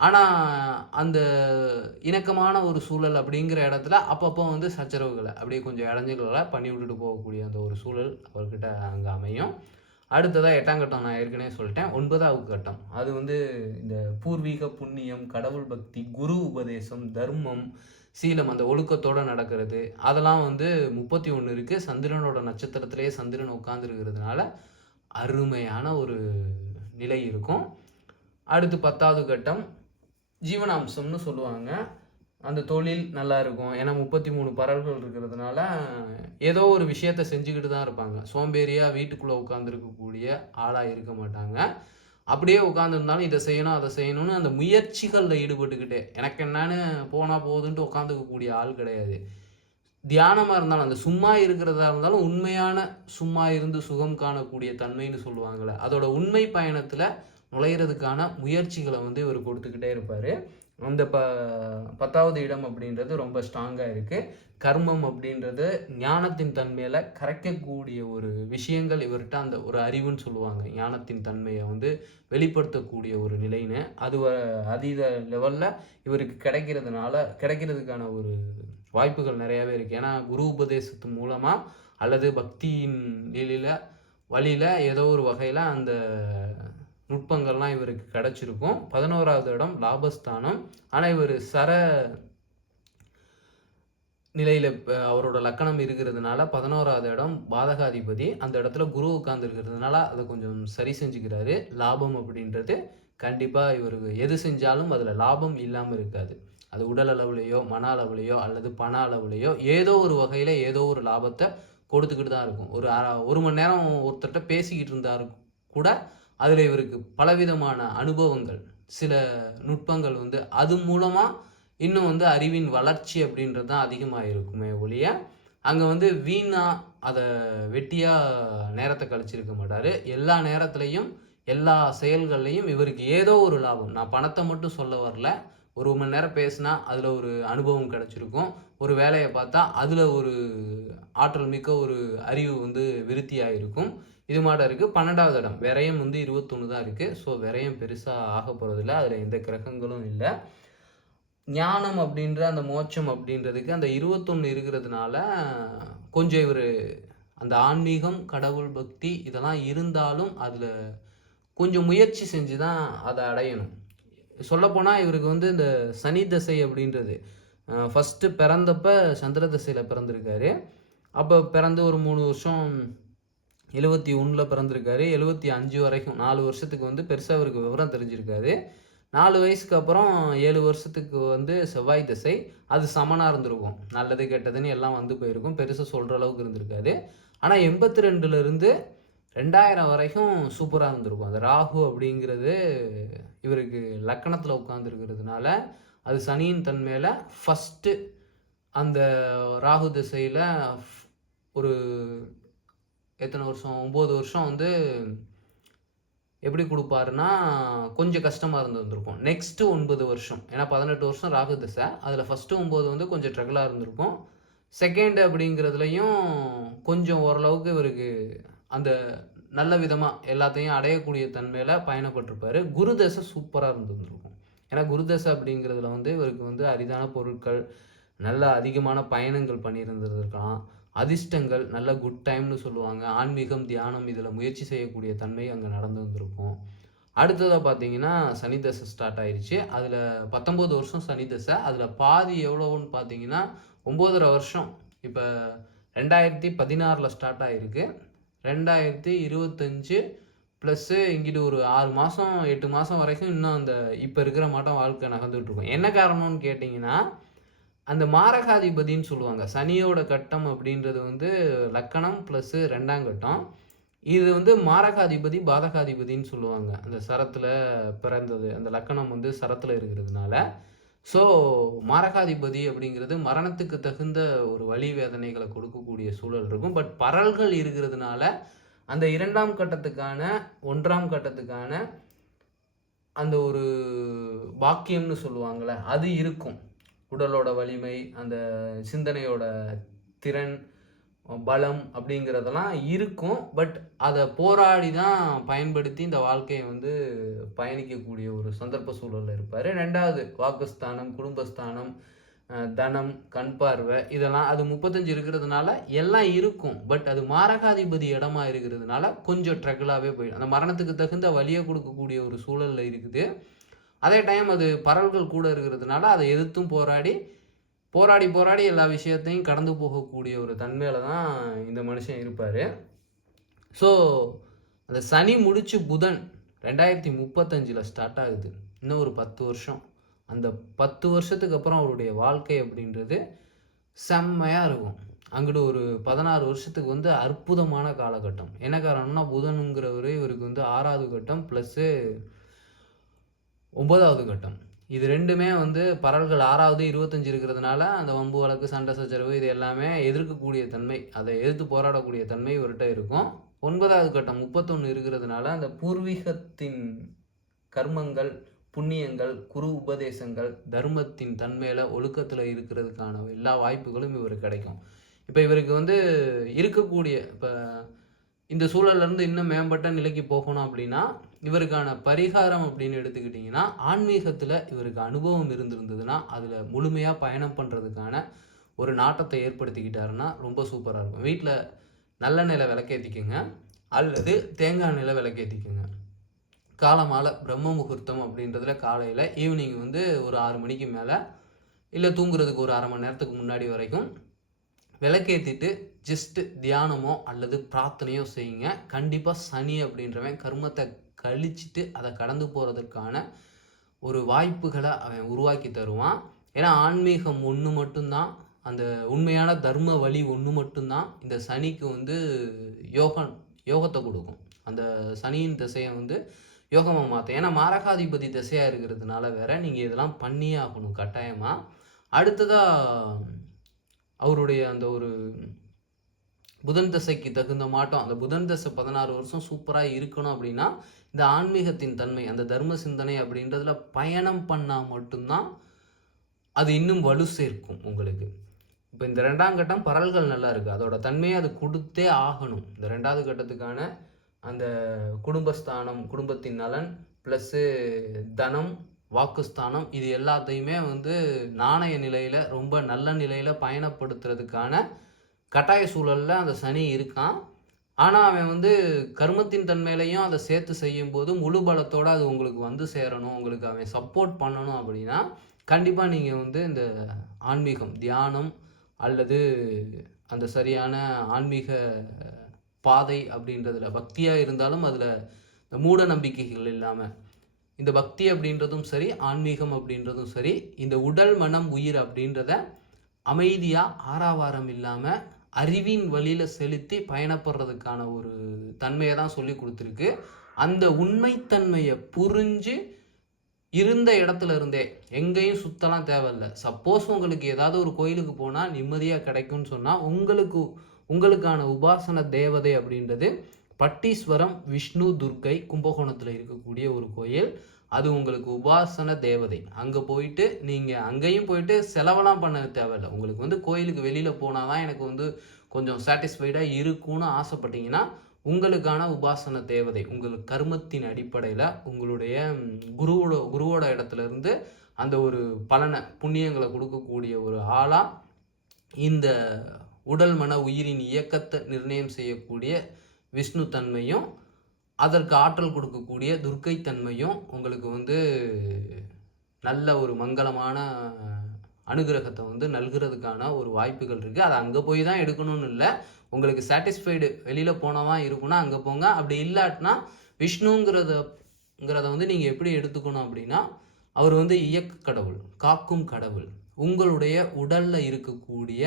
ஆனால் அந்த இணக்கமான ஒரு சூழல் அப்படிங்கிற இடத்துல அப்பப்போ வந்து சச்சரவுகளை அப்படியே கொஞ்சம் இடைஞ்சல்களை பண்ணி விட்டுட்டு போகக்கூடிய அந்த ஒரு சூழல் அவர்கிட்ட அங்கே அமையும். அடுத்ததாக எட்டாம் கட்டம் நான் ஏற்கனவே சொல்லிட்டேன். ஒன்பதாவது கட்டம். அது வந்து இந்த பூர்வீக புண்ணியம் கடவுள் பக்தி குரு உபதேசம் தர்மம் சீலம் அந்த ஒழுக்கத்தோடு நடக்கிறது. அதெல்லாம் வந்து முப்பத்தி ஒன்று இருக்குது சந்திரனோட நட்சத்திரத்திலேயே சந்திரன் உட்காந்துருக்கிறதுனால அருமையான ஒரு நிலை இருக்கும். அடுத்து பத்தாவது கட்டம் ஜீவனாம்சம்னு சொல்லுவாங்க. அந்த தொழில் நல்லா இருக்கும். ஏன்னா முப்பத்தி மூணு பறவைகள் இருக்கிறதுனால ஏதோ ஒரு விஷயத்த செஞ்சுக்கிட்டு தான் இருப்பாங்க. சோம்பேறியாக வீட்டுக்குள்ளே உட்காந்துருக்கக்கூடிய ஆளாக இருக்க மாட்டாங்க. அப்படியே உட்காந்துருந்தாலும் இதை செய்யணும் அதை செய்யணும்னு அந்த முயற்சிகளில் ஈடுபட்டுக்கிட்டே. எனக்கு என்னன்னு போனால் போகுதுன்ட்டு உட்காந்துக்கக்கூடிய ஆள் கிடையாது. தியானமாக இருந்தாலும் அந்த சும்மா இருக்கிறதா இருந்தாலும் உண்மையான சும்மா இருந்து சுகம் காணக்கூடிய தன்மைன்னு சொல்லுவாங்கள்ல அதோட உண்மை பயணத்தில் நுழையிறதுக்கான முயற்சிகளை வந்து இவர் கொடுத்துக்கிட்டே இருப்பார். அந்த ப பத்தாவது இடம் அப்படின்றது ரொம்ப ஸ்ட்ராங்காக இருக்குது கர்மம் அப்படின்றது ஞானத்தின் தன்மையில் கரைக்கக்கூடிய ஒரு விஷயங்கள் இவர்கிட்ட அந்த ஒரு அறிவுன்னு சொல்லுவாங்க. ஞானத்தின் தன்மையை வந்து வெளிப்படுத்தக்கூடிய ஒரு நிலைன்னு. அது வ- அதீத லெவலில் இவருக்கு கிடைக்கிறதுனால கிடைக்கிறதுக்கான ஒரு வாய்ப்புகள் நிறையாவே இருக்குது ஏன்னா குரு உபதேசத்து மூலமாக அல்லது பக்தியின் நிலையில் வழியில் ஏதோ ஒரு வகையில் அந்த நுட்பங்கள்லாம் இவருக்கு கிடச்சிருக்கும். பதினோராவது இடம் லாபஸ்தானம். ஆனால் இவர் சர நிலையில் அவரோட லக்கணம் இருக்கிறதுனால பதினோராவது இடம் பாதகாதிபதி. அந்த இடத்துல குரு உட்கார்ந்து இருக்கிறதுனால அதை கொஞ்சம் சரி செஞ்சுக்கிறாரு. லாபம் அப்படின்றது கண்டிப்பாக இவருக்கு எது செஞ்சாலும் அதில் லாபம் இல்லாமல் இருக்காது. அது உடல் அளவுலேயோ மன அளவுலேயோ அல்லது பண அளவுலேயோ ஏதோ ஒரு வகையில் ஏதோ ஒரு லாபத்தை கொடுத்துக்கிட்டு தான் இருக்கும். ஒரு ஒரு மணி நேரம் ஒருத்தர்கிட்ட பேசிக்கிட்டு இருந்தாரு கூட அதில் இவருக்கு பலவிதமான அனுபவங்கள் சில நுட்பங்கள் வந்து அது மூலமாக இன்னும் வந்து அறிவின் வளர்ச்சி அப்படின்றது தான் அதிகமாக இருக்குமே ஒழிய அங்கே வந்து வீணாக அதை வெட்டியாக நேரத்தை கழிச்சிருக்க மாட்டார். எல்லா நேரத்துலையும் எல்லா செயல்கள்லையும் இவருக்கு ஏதோ ஒரு லாபம். நான் பணத்தை மட்டும் சொல்ல வரல. ஒரு மணி நேரம் பேசினா அதில் ஒரு அனுபவம் கிடச்சிருக்கும். ஒரு வேலையை பார்த்தா அதில் ஒரு ஆற்றல் மிக்க ஒரு அறிவு வந்து விருத்தியாக இருக்கும் இது மாட்டம் இருக்குது பன்னெண்டாவது இடம். விரயம் வந்து இருபத்தொன்று தான் இருக்குது ஸோ விரயம் பெருசாக ஆக போகிறதில்ல அதில் எந்த கிரகங்களும் இல்லை. ஞானம் அப்படின்ற அந்த மோட்சம் அப்படின்றதுக்கு அந்த இருபத்தொன்று இருக்கிறதுனால கொஞ்சம் இவர் அந்த ஆன்மீகம் கடவுள் பக்தி இதெல்லாம் இருந்தாலும் அதில் கொஞ்சம் முயற்சி செஞ்சு தான் அதை அடையணும். சொல்லப்போனால் இவருக்கு வந்து இந்த சனி தசை அப்படின்றது ஃபஸ்ட்டு பிறந்தப்ப சந்திர தசையில் பிறந்திருக்காரு. அப்போ பிறந்து ஒரு மூணு வருஷம் எழுபத்தி ஒன்றில் பிறந்திருக்காரு. எழுபத்தி அஞ்சு வரைக்கும் நாலு வருஷத்துக்கு வந்து பெருசாக அவருக்கு விவரம் தெரிஞ்சிருக்காரு நாலு வயசுக்கு அப்புறம் ஏழு வருஷத்துக்கு வந்து செவ்வாய் திசை. அது சமனாக இருந்திருக்கும். நல்லது கெட்டதுன்னு எல்லாம் வந்து போயிருக்கும். பெருசாக சொல்கிற அளவுக்கு இருந்திருக்காது. ஆனால் எண்பத்தி ரெண்டுலேருந்து ரெண்டாயிரம் வரைக்கும் சூப்பராக இருந்திருக்கும். அந்த ராகு அப்படிங்கிறது இவருக்கு லக்கணத்தில் உட்காந்துருக்கிறதுனால அது சனியின் தன்மையில் ஃபஸ்ட்டு அந்த ராகு திசையில் ஒரு எத்தனை வருஷம்? ஒம்பது வருஷம் வந்து எப்படி கொடுப்பாருன்னா கொஞ்சம் கஷ்டமாக இருந்திருக்கும் நெக்ஸ்ட்டு ஒன்பது வருஷம். ஏன்னா பதினெட்டு வருஷம் ராகு திசை. அதில் ஃபஸ்ட்டு ஒம்பது வந்து கொஞ்சம் ட்ரகிளாக இருந்திருக்கும். செகண்ட் அப்படிங்கிறதுலையும் கொஞ்சம் ஓரளவுக்கு இவருக்கு அந்த நல்ல விதமாக எல்லாத்தையும் அடையக்கூடிய தன்மையில் பயணப்பட்டிருப்பார். குரு தசை சூப்பராக இருந்துருந்துருக்கும் ஏன்னா குரு தசை அப்படிங்கிறதுல வந்து இவருக்கு வந்து அரிதான பொருட்கள் நல்ல அதிகமான பயணங்கள் பண்ணியிருந்திருக்கலாம் அதிர்ஷ்டங்கள் நல்ல குட் டைம்னு சொல்லுவாங்க. ஆன்மீகம் தியானம் இதில் முயற்சி செய்யக்கூடிய தன்மை அங்கே நடந்து வந்திருக்கும். அடுத்ததாக பார்த்தீங்கன்னா சனி தசை ஸ்டார்ட் ஆயிடுச்சு அதில் பத்தொம்போது வருஷம் சனி தசை. அதில் பாதி எவ்வளோன்னு பார்த்தீங்கன்னா ஒம்போதரை வருஷம். இப்போ ரெண்டாயிரத்தி பதினாறில் ஸ்டார்ட் ஆகிருக்கு ரெண்டாயிரத்தி இருபத்தஞ்சு ப்ளஸ்ஸு இங்கிட்டு ஒரு ஆறு மாதம் எட்டு மாதம் வரைக்கும் இன்னும் அந்த இப்போ இருக்கிற மாட்டம் வாழ்க்கை நகர்ந்துட்டுருக்கும் என்ன காரணம்னு கேட்டிங்கன்னா அந்த மாரகாதிபதின்னு சொல்லுவாங்க. சனியோட கட்டம் அப்படின்றது வந்து லக்கணம் ப்ளஸ்ஸு ரெண்டாம் கட்டம். இது வந்து மாரகாதிபதி பாதகாதிபதின்னு சொல்லுவாங்க. அந்த சரத்தில் பிறந்தது அந்த லக்கணம் வந்து சரத்தில் இருக்கிறதுனால. ஸோ மாரகாதிபதி அப்படிங்கிறது மரணத்துக்கு தகுந்த ஒரு வழி வேதனைகளை கொடுக்கக்கூடிய சூழல் இருக்கும். பட் பரல்கள் இருக்கிறதுனால அந்த இரண்டாம் கட்டத்துக்கான ஒன்றாம் கட்டத்துக்கான அந்த ஒரு பாக்கியம்னு சொல்லுவாங்கள்ல அது இருக்கும். உடலோட வலிமை அந்த சிந்தனையோட திறன் பலம் அப்படிங்கிறதெல்லாம் இருக்கும். பட் அதை போராடி தான் பயன்படுத்தி இந்த வாழ்க்கையை வந்து பயணிக்கக்கூடிய ஒரு சந்தர்ப்ப சூழலில் இருப்பார். ரெண்டாவது வாக்குஸ்தானம் குடும்பஸ்தானம் தனம் கண் பார்வை இதெல்லாம் அது முப்பத்தஞ்சு இருக்கிறதுனால எல்லாம் இருக்கும். பட் அது மாரகாதிபதி இடமா இருக்கிறதுனால கொஞ்சம் ட்ரகிளாகவே போயிடும் அந்த மரணத்துக்கு தகுந்த வழியை கொடுக்கக்கூடிய ஒரு சூழலில் இருக்குது. அதே டைம் அது பரல்கள் கூட இருக்கிறதுனால அதை எதிர்த்தும் போராடி போராடி போராடி எல்லா விஷயத்தையும் கடந்து போகக்கூடிய ஒரு தன்மையில் தான் இந்த மனுஷன் இருப்பார். ஸோ அந்த சனி முடிச்சு புதன் ரெண்டாயிரத்தி முப்பத்தஞ்சில் ஸ்டார்ட் ஆகுது. இன்னும் ஒரு பத்து வருஷம். அந்த பத்து வருஷத்துக்கு அப்புறம் அவருடைய வாழ்க்கை அப்படின்றது செம்மையாக இருக்கும். அங்கிட்டு ஒரு பதினாறு வருஷத்துக்கு வந்து அற்புதமான காலகட்டம். என்ன காரணம்னா புதனுங்கிறவர் இவருக்கு வந்து ஆறாவது கட்டம் ப்ளஸ்ஸு ஒன்பதாவது கட்டம். இது ரெண்டுமே வந்து பரல்கள் ஆறாவது இருபத்தஞ்சு இருக்கிறதுனால அந்த வம்பு வழக்கு சண்டை சச்சரவு இது எல்லாமே எதிர்க்கக்கூடிய தன்மை அதை எதிர்த்து போராடக்கூடிய தன்மை இவர்கிட்ட இருக்கும். ஒன்பதாவது கட்டம் முப்பத்தொன்று இருக்கிறதுனால அந்த பூர்வீகத்தின் கர்மங்கள் புண்ணியங்கள் குரு உபதேசங்கள் தர்மத்தின் தன்மையில் ஒழுக்கத்தில் இருக்கிறதுக்கான எல்லா வாய்ப்புகளும் இவருக்கு கிடைக்கும். இப்போ இவருக்கு வந்து இருக்கக்கூடிய இப்போ இந்த சூழல்ல இருந்து இன்னும் மேம்பட்ட நிலைக்கு போகணும் அப்படின்னா இவருக்கான பரிகாரம் அப்படின்னு எடுத்துக்கிட்டிங்கன்னா ஆன்மீகத்தில் இவருக்கு அனுபவம் இருந்திருந்ததுன்னா அதில் முழுமையாக பயணம் பண்ணுறதுக்கான ஒரு நாட்டத்தை ஏற்படுத்திக்கிட்டாருன்னா ரொம்ப சூப்பராக இருக்கும். வீட்டில் நல்ல நிலை விளக்கேற்றிக்குங்க அல்லது தேங்காய் நிலை விளக்கேற்றிக்குங்க காலமால பிரம்ம முகூர்த்தம் அப்படின்றதுல காலையில் ஈவினிங் வந்து ஒரு ஆறு மணிக்கு மேலே இல்லை தூங்குறதுக்கு ஒரு அரை மணி நேரத்துக்கு முன்னாடி வரைக்கும் விளக்கேற்றிட்டு ஜஸ்ட்டு தியானமோ அல்லது பிரார்த்தனையோ செய்யுங்க. கண்டிப்பாக சனி அப்படின்றவன் கர்மத்தை கழிச்சிட்டு அதை கடந்து போகிறதுக்கான ஒரு வாய்ப்புகளை அவன் உருவாக்கி தருவான். ஏன்னா ஆன்மீகம் ஒன்று மட்டும்தான் அந்த உண்மையான தர்ம வழி ஒன்று மட்டும்தான் இந்த சனிக்கு வந்து யோகம் யோகத்தை கொடுக்கும். அந்த சனியின் திசையை வந்து யோகமாக மாற்றும் ஏன்னா மாரகாதிபதி திசையாக இருக்கிறதுனால வேற நீங்கள் இதெல்லாம் பண்ணியே ஆகணும் கட்டாயமாக அடுத்ததாக அவருடைய அந்த ஒரு புதன் தசைக்கு தகுந்த மாட்டோம். அந்த புதன் தசை பதினாறு வருஷம் சூப்பராக இருக்கணும் அப்படின்னா இந்த ஆன்மீகத்தின் தன்மை அந்த தர்ம சிந்தனை அப்படின்றதுல பயணம் பண்ணால் மட்டும்தான் அது இன்னும் வலு சேர்க்கும் உங்களுக்கு. இப்போ இந்த ரெண்டாம் கட்டம் பரல்கள் நல்லா இருக்குது அதோட தன்மையை அது கொடுத்தே ஆகணும். இந்த ரெண்டாவது கட்டத்துக்கான அந்த குடும்பஸ்தானம் குடும்பத்தின் நலன் ப்ளஸ்ஸு தனம் வாக்குஸ்தானம் இது எல்லாத்தையுமே வந்து நாணய நிலையில் ரொம்ப நல்ல நிலையில் பயணப்படுத்துறதுக்கான கட்டாய சூழலில் அந்த சனி இருக்கான். ஆனால் அவன் வந்து கர்மத்தின் தன்மையிலையும் அதை சேர்த்து செய்யும்போது முழு பலத்தோடு அது உங்களுக்கு வந்து சேரணும் உங்களுக்கு அவன் சப்போர்ட் பண்ணணும் அப்படின்னா கண்டிப்பாக நீங்கள் வந்து இந்த ஆன்மீகம் தியானம் அல்லது அந்த சரியான ஆன்மீக பாதை அப்படின்றதுல பக்தியாக இருந்தாலும் அதில் இந்த மூட நம்பிக்கைகள் இல்லாமல் இந்த பக்தி அப்படின்றதும் சரி ஆன்மீகம் அப்படின்றதும் சரி இந்த உடல் மனம் உயிர் அப்படின்றத அமைதியாக ஆறாவாரம் இல்லாமல் அறிவின் வழியில் செலுத்தி பயணப்படுறதுக்கான ஒரு தன்மையை தான் சொல்லி கொடுத்துருக்கு. அந்த உண்மைத்தன்மையை புரிஞ்சு இருந்த இடத்துல இருந்தே எங்கேயும் சுத்தலாம் தேவையில்ல. சப்போஸ் உங்களுக்கு ஏதாவது ஒரு கோயிலுக்கு போனால் நிம்மதியாக கிடைக்கும்னு சொன்னால் உங்களுக்கு உங்களுக்கான உபாசன தேவதை அப்படின்றது பட்டீஸ்வரம் விஷ்ணு துர்க்கை கும்பகோணத்தில் இருக்கக்கூடிய ஒரு கோயில். அது உங்களுக்கு உபாசன தேவதை. அங்கே போயிட்டு நீங்கள் அங்கேயும் போயிட்டு செலவெல்லாம் பண்ண தேவையில்லை. உங்களுக்கு வந்து கோயிலுக்கு வெளியில் போனால் தான் எனக்கு வந்து கொஞ்சம் சாட்டிஸ்ஃபைடாக இருக்கும்னு ஆசைப்பட்டீங்கன்னா உங்களுக்கான உபாசன தேவதை உங்கள் கர்மத்தின் அடிப்படையில் உங்களுடைய குருவோட குருவோட இடத்துல இருந்து அந்த ஒரு பலனை புண்ணியங்களை கொடுக்கக்கூடிய ஒரு ஆளாக இந்த உடல் மன உயிரின் இயக்கத்தை நிர்ணயம் செய்யக்கூடிய விஷ்ணு தன்மையும் அதற்கு ஆற்றல் கொடுக்கக்கூடிய துர்க்கை தன்மையும் உங்களுக்கு வந்து நல்ல ஒரு மங்களமான அனுகிரகத்தை வந்து நல்கிறதுக்கான ஒரு வாய்ப்புகள் இருக்குது அதை அங்கே போய் தான் எடுக்கணும்னு இல்லை. உங்களுக்கு சாட்டிஸ்ஃபைடு வெளியில் போனவா இருக்குன்னா அங்கே போங்க. அப்படி இல்லாட்டினா விஷ்ணுங்கிறதங்கிறத வந்து நீங்கள் எப்படி எடுத்துக்கணும் அப்படின்னா அவர் வந்து இயக்க கடவுள் காக்கும் கடவுள். உங்களுடைய உடலில் இருக்கக்கூடிய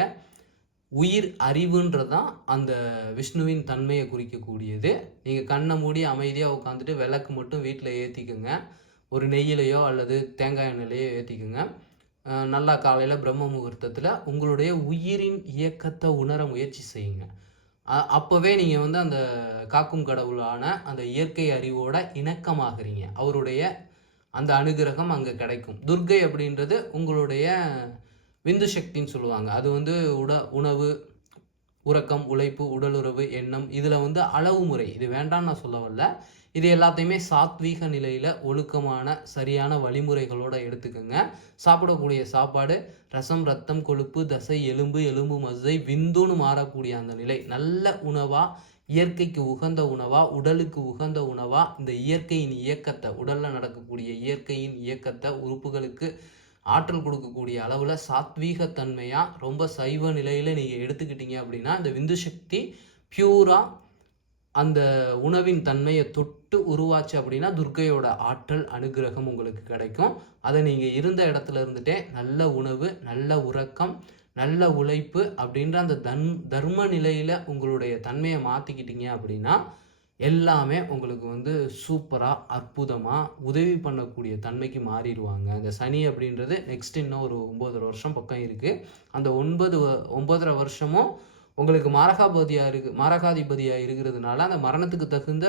உயிர் அறிவுன்றது தான் அந்த விஷ்ணுவின் தன்மையை குறிக்கக்கூடியது. நீங்கள் கண்ணை மூடி அமைதியாக உட்காந்துட்டு விளக்கு மட்டும் வீட்டில் ஏற்றிக்குங்க ஒரு நெய்யிலையோ அல்லது தேங்காய் எண்ணெயிலையோ ஏற்றிக்குங்க நல்லா காலையில் பிரம்ம முகூர்த்தத்தில் உங்களுடைய உயிரின் இயக்கத்தை உணர முயற்சி செய்யுங்க. அப்போவே நீங்கள் வந்து அந்த காக்கும் கடவுளான அந்த இயற்கை அறிவோட இணக்கமாகறீங்க. அவருடைய அந்த அனுகிரகம் அங்கே கிடைக்கும். துர்கை அப்படின்றது உங்களுடைய விந்து சக்தின்னு சொல்லுவாங்க. அது வந்து உட உணவு உறக்கம் உழைப்பு உடலுறவு எண்ணம் இதில் வந்து அளவு முறை. இது வேண்டாம்னு நான் சொல்ல வரல. இது எல்லாத்தையுமே சாத்வீக நிலையில் ஒழுக்கமான சரியான வழிமுறைகளோடு எடுத்துக்கோங்க. சாப்பிடக்கூடிய சாப்பாடு ரசம் ரத்தம் கொழுப்பு தசை எலும்பு எலும்பு மசை விந்துன்னு மாறக்கூடிய அந்த நிலை. நல்ல உணவாக இயற்கைக்கு உகந்த உணவா உடலுக்கு உகந்த உணவா இந்த இயற்கையின் இயக்கத்தை உடலில் நடக்கக்கூடிய இயற்கையின் இயக்கத்தை உறுப்புகளுக்கு ஆற்றல் கொடுக்கக்கூடிய அளவில் சாத்வீகத்தன்மையாக ரொம்ப சைவ நிலையில் நீங்கள் எடுத்துக்கிட்டீங்க அப்படின்னா இந்த விந்து சக்தி பியூராக அந்த உணவின் தன்மையை தொட்டு உருவாச்சு அப்படின்னா துர்க்கையோட ஆற்றல் அனுகிரகம் உங்களுக்கு கிடைக்கும். அதை நீங்கள் இருந்த இடத்துல இருந்துட்டே நல்ல உணவு நல்ல உறக்கம் நல்ல உழைப்பு அப்படின்ற அந்த தன் தர்ம நிலையில் உங்களுடைய தன்மையை மாற்றிக்கிட்டீங்க அப்படின்னா எல்லாமே உங்களுக்கு வந்து சூப்பராக அற்புதமாக உதவி பண்ணக்கூடிய தன்மைக்கு மாறிடுவாங்க. இந்த சனி அப்படின்றது நெக்ஸ்ட் இன்னும் ஒரு ஒம்பதரை வருஷம் பக்கம் இருக்குது அந்த ஒன்பது ஒம்பதரை வருஷமும் உங்களுக்கு மாரகாபதியாக இருக்கு மாரகாதிபதியாக இருக்கிறதுனால அந்த மரணத்துக்கு தகுந்த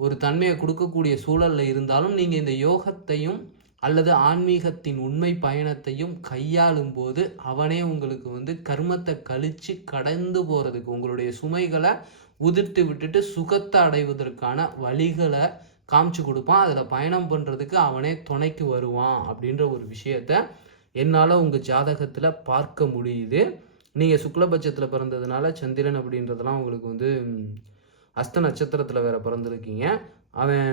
ஒரு தன்மையை கொடுக்கக்கூடிய சூழலில் இருந்தாலும் நீங்கள் இந்த யோகத்தையும் அல்லது ஆன்மீகத்தின் உண்மை பயணத்தையும் கையாளும் போது அவனே உங்களுக்கு வந்து கர்மத்தை கழித்து கடந்து போகிறதுக்கு உங்களுடைய சுமைகளை உதிர்த்து விட்டுட்டு சுகத்தை அடைவதற்கான வழிகளை காமிச்சு கொடுப்பான். அதில் பயணம் பண்ணுறதுக்கு அவனே துணைக்கு வருவான் அப்படின்ற ஒரு விஷயத்த என்னால் உங்கள் ஜாதகத்தில் பார்க்க முடியுது. நீங்கள் சுக்லபட்சத்தில் பிறந்ததுனால சந்திரன் அப்படின்றதெல்லாம் உங்களுக்கு வந்து அஸ்த நட்சத்திரத்தில் வேற பிறந்திருக்கீங்க. அவன்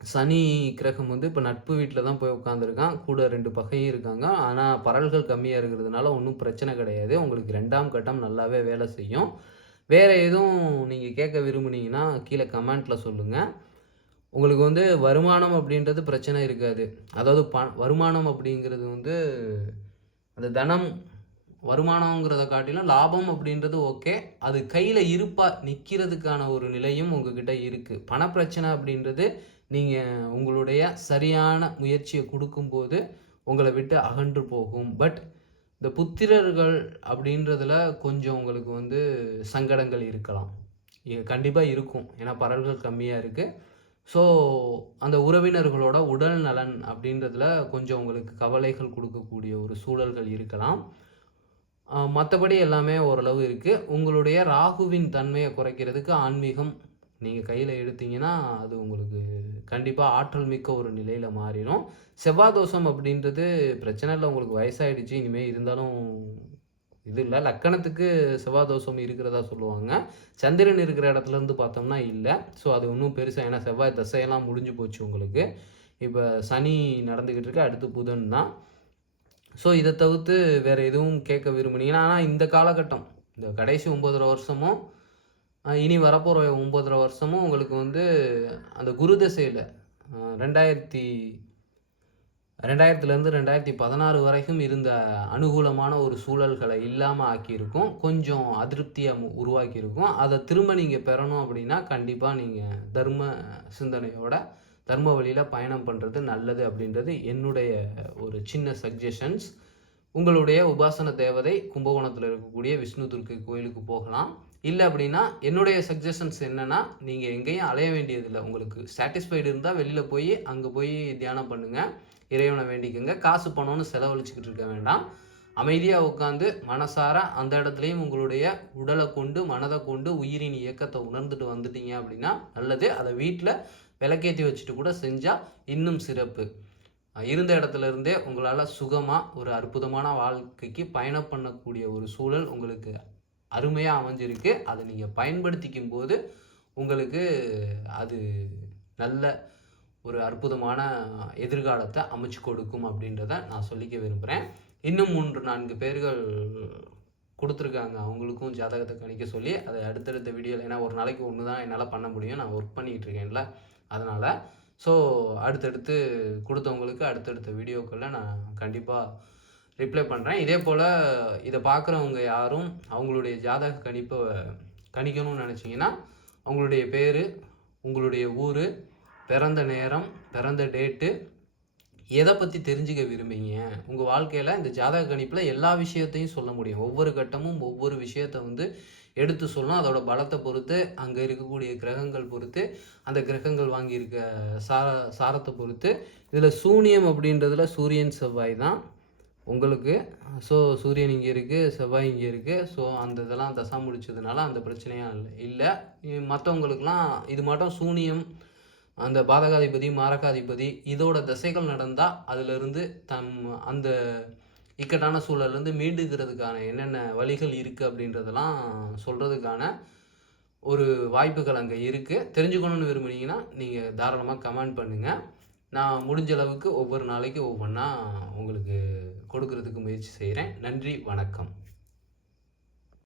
சனி கிரகம் வந்து இப்போ நட்பு வீட்டில் தான் போய் உட்காந்துருக்கான் கூட ரெண்டு பகையும் இருக்காங்க. ஆனால் பரல்கள் கம்மியாக இருக்கிறதுனால ஒன்றும் பிரச்சனை கிடையாது. உங்களுக்கு ரெண்டாம் கட்டம் நல்லாவே வேலை செய்யும். வேறு எதுவும் நீங்கள் கேட்க விரும்புனீங்கன்னா கீழே கமெண்ட்டில் சொல்லுங்கள் உங்களுக்கு வந்து வருமானம் அப்படின்றது பிரச்சனை இருக்காது. அதாவது ப வருமானம் அப்படிங்கிறது வந்து அந்த தனம் வருமானங்கிறத காட்டிலும் லாபம் அப்படின்றது ஓகே. அது கையில் இருப்பாக நிற்கிறதுக்கான ஒரு நிலையும் உங்ககிட்ட இருக்குது பணப்பிரச்சனை அப்படின்றது நீங்கள் உங்களுடைய சரியான முயற்சியை கொடுக்கும்போது உங்களை விட்டு அகன்று போகும். பட் இந்த புத்திரர்கள் அப்படின்றதுல கொஞ்சம் உங்களுக்கு வந்து சங்கடங்கள் இருக்கலாம். கண்டிப்பாக இருக்கும். ஏன்னா பரல்கள் கம்மியாக இருக்குது ஸோ அந்த உறவினர்களோட உடல் நலன் அப்படின்றதுல கொஞ்சம் உங்களுக்கு கவலைகள் கொடுக்கக்கூடிய ஒரு சூழல்கள் இருக்கலாம். மற்றபடி எல்லாமே ஓரளவு இருக்குது உங்களுடைய ராகுவின் தன்மையை குறைக்கிறதுக்கு ஆன்மீகம் நீங்கள் கையில் எடுத்தீங்கன்னா அது உங்களுக்கு கண்டிப்பாக ஆற்றல் மிக்க ஒரு நிலையில் மாறிடும். செவ்வாய் தோஷம் அப்படின்றது பிரச்சனை இல்லை உங்களுக்கு வயசாகிடுச்சு இனிமேல் இருந்தாலும் இது இல்லை. லக்கணத்துக்கு செவ்வாய் தோஷம் இருக்கிறதா சொல்லுவாங்க. சந்திரன் இருக்கிற இடத்துல இருந்து பார்த்தோம்னா இல்லை. ஸோ அது ஒன்றும் பெருசாக ஏன்னா செவ்வாய் தசையெல்லாம் முடிஞ்சு போச்சு உங்களுக்கு. இப்போ சனி நடந்துக்கிட்டு இருக்கு அடுத்து புதன் தான். ஸோ இதை தவிர்த்து வேறு எதுவும் கேட்க விரும்புனீங்கன்னா ஆனால் இந்த காலகட்டம் இந்த கடைசி ஒம்பதரை வருஷமும் இனி வரப்போகிற ஒம்பதரை வருஷமும் உங்களுக்கு வந்து அந்த குரு தசையில் ரெண்டாயிரத்தி ரெண்டாயிரத்துலேருந்து ரெண்டாயிரத்தி பதினாறு வரைக்கும் இருந்த அனுகூலமான ஒரு சூழல்களை இல்லாமல் ஆக்கியிருக்கும். கொஞ்சம் அதிருப்தியாக உருவாக்கியிருக்கும். அதை திரும்ப நீங்கள் பெறணும் அப்படின்னா கண்டிப்பாக நீங்கள் தர்ம சிந்தனையோட தர்ம வழியில் பயணம் பண்ணுறது நல்லது அப்படின்றது என்னுடைய ஒரு சின்ன சஜஷன்ஸ் உங்களுடைய உபாசன தேவதை கும்பகோணத்தில் இருக்கக்கூடிய விஷ்ணு துர்க்கை கோயிலுக்கு போகலாம். இல்லை அப்படின்னா என்னுடைய சஜஷன்ஸ் என்னென்னா நீங்கள் எங்கேயும் அலைய வேண்டியதில்லை. உங்களுக்கு சாட்டிஸ்ஃபைடு இருந்தால் வெளியில் போய் அங்கே போய் தியானம் பண்ணுங்கள் இறைவனை வேண்டிக்கோங்க. காசு பணம்னு செலவழிச்சுக்கிட்டு இருக்க வேண்டாம். அமைதியாக உட்காந்து மனசார அந்த இடத்துலையும் உங்களுடைய உடலை கொண்டு மனதை கொண்டு உயிரின் இயக்கத்தை உணர்ந்துட்டு வந்துட்டீங்க அப்படின்னா நல்லது. அதை வீட்டில் விளக்கேற்றி வச்சுட்டு கூட செஞ்சால் இன்னும் சிறப்பு. இருந்த இடத்துல இருந்தே உங்களால் சுகமாக ஒரு அற்புதமான வாழ்க்கைக்கு பயணம் பண்ணக்கூடிய ஒரு சூழல் உங்களுக்கு அருமையாக அமைஞ்சிருக்கு. அதை நீங்கள் பயன்படுத்திக்கும் போது உங்களுக்கு அது நல்ல ஒரு அற்புதமான எதிர்காலத்தை அமைச்சு கொடுக்கும் அப்படின்றத நான் சொல்லிக்க விரும்புகிறேன் இன்னும் மூன்று நான்கு பேர்கள் கொடுத்துருக்காங்க. அவங்களுக்கும் ஜாதகத்தை கணிக்க சொல்லி அதை அடுத்தடுத்த வீடியோவில் ஏன்னா ஒரு நாளைக்கு ஒன்று தான் என்னால் பண்ண முடியும். நான் ஒர்க் பண்ணிகிட்டு இருக்கேன்ல அதனால். ஸோ அடுத்தடுத்து கொடுத்தவங்களுக்கு அடுத்தடுத்த வீடியோக்களில் நான் கண்டிப்பாக ரிப்ளை பண்ணுறேன் இதே போல் இதை பார்க்குறவங்க யாரும் அவங்களுடைய ஜாதக கணிப்பை கணிக்கணும்னு நினச்சிங்கன்னா அவங்களுடைய பேர் உங்களுடைய ஊர் பிறந்த நேரம் பிறந்த டேட்டு எதை பற்றி தெரிஞ்சுக்க விரும்புறீங்க? உங்கள் வாழ்க்கையில் இந்த ஜாதக கணிப்பில் எல்லா விஷயத்தையும் சொல்ல முடியும். ஒவ்வொரு கட்டமும் ஒவ்வொரு விஷயத்தை வந்து எடுத்து சொல்லணும். அதோட பலத்தை பொறுத்து அங்கே இருக்கக்கூடிய கிரகங்கள் பொறுத்து அந்த கிரகங்கள் வாங்கியிருக்க சார சாரத்தை பொறுத்து இதில் சூனியம் அப்படின்றதுல சூரியன் செவ்வாய் தான். உங்களுக்கு ஸோ சூரியன் இங்கே இருக்குது செவ்வாய் இங்கே இருக்குது ஸோ அந்த இதெல்லாம் தசா முடிச்சதுனால அந்த பிரச்சனையும் இல்லை. இல்லை மற்றவங்களுக்குலாம் இது மட்டும் சூனியம் அந்த பாதகாதிபதி மாரகாதிபதி இதோட திசைகள் நடந்தால் அதிலிருந்து தம் அந்த இக்கட்டான சூழல்லேருந்து மீண்டுக்கிறதுக்கான என்னென்ன வழிகள் இருக்குது அப்படின்றதெல்லாம் சொல்கிறதுக்கான ஒரு வாய்ப்புகள் அங்கே இருக்குது தெரிஞ்சுக்கணும்னு விரும்புனீங்கன்னா நீங்கள் தாராளமாக கமெண்ட் பண்ணுங்கள் நான் முடிஞ்ச அளவுக்கு ஒவ்வொரு நாளைக்கு ஒவ்வொன்றா உங்களுக்கு கொடுக்கறதுக்கு முயற்சி செய்கிறேன் நன்றி வணக்கம்.